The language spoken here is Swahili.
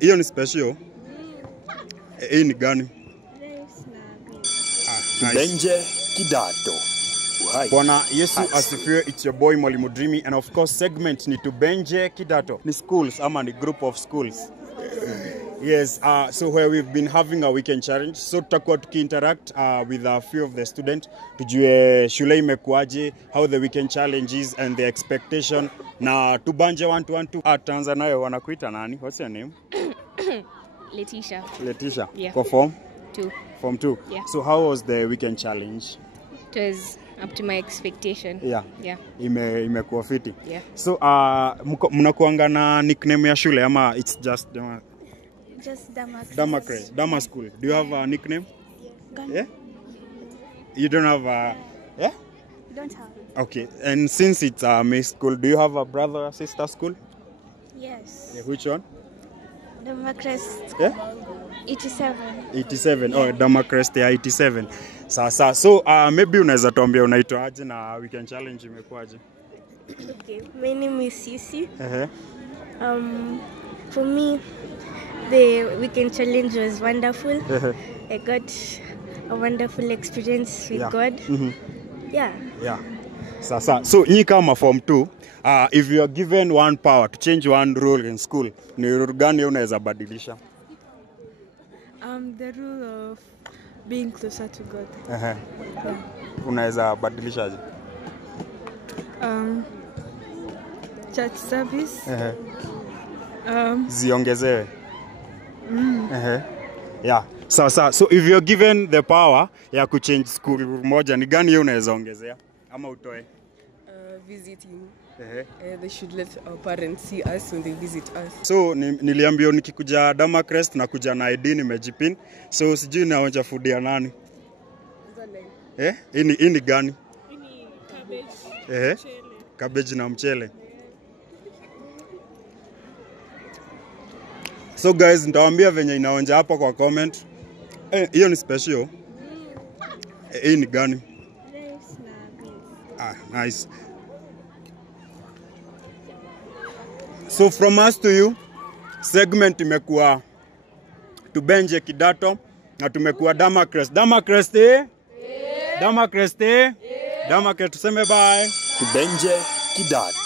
Hiyo ni special. Hii ni gani? Benje Kidato. Bwana Yesu asifiwe. It's your boy Mwalimu Dreamy, and of course segment ni Tubenje Kidato. Ni schools ama ni group of schools. Yes, so where we've been having a weekend challenge. So tutakuwa tuki-interact with a few of the students. Tujue shule imekuaje, how the weekend challenge is and the expectation. Na tubanje 1-2-1-2. Tutaanza nayo, wanakuita nani? What's your name? Letitia. Letitia. Yeah. For form? 2. Form 2. Yeah. So how was the weekend challenge? It was up to my expectation. Yeah. Yeah. Imekuwa fiti. Yeah. So mnakuanga na nickname ya shule ama it's just Just Damacres. Dama School. Do you have a nickname? Yeah? You don't have a... Yeah? Don't have. Okay. And since it's a mixed school, do you have a brother or sister school? Yes. Yeah, which one? Damacres. Yeah? 87. 87. Oh, Damacres ya 87. Sasa. So maybe unaweza tuambia unaitwa aje na weekend challenge imekuaje? Okay. My name is Sisi. Uh-huh. For me, the weekend challenge was wonderful. I got a wonderful experience with God. Yeah. Yeah. Sasa. So nyi kama form 2, if you are given one power to change one rule in school, ni rule gani unaweza badilisha? The rule of being closer to God. Yeah. Unaweza badilishaje? Church service. Ziongezewe. Yeah. Sasa. So if you're given the power ya kuchange school moja, ni gani hiyo unaweza ongezea ama utoe? Visiting. They should let our parents see us when they visit us. So niliambiwa nikikuja Damacres na kuja na ID nimejipin. So sijui naonja food ya nani? Hii ni gani? Hii ni cabbage. Cabbage na mchele. So guys, nitawaambia venye inaonja hapa kwa comment. Hiyo ni special. Hii ni gani? Nice. So from us to you, segment imekuwa Tubenje Kidato na tumekuwa Damacres. Damacres Damacres tuseme bye. Tubenje Kidato.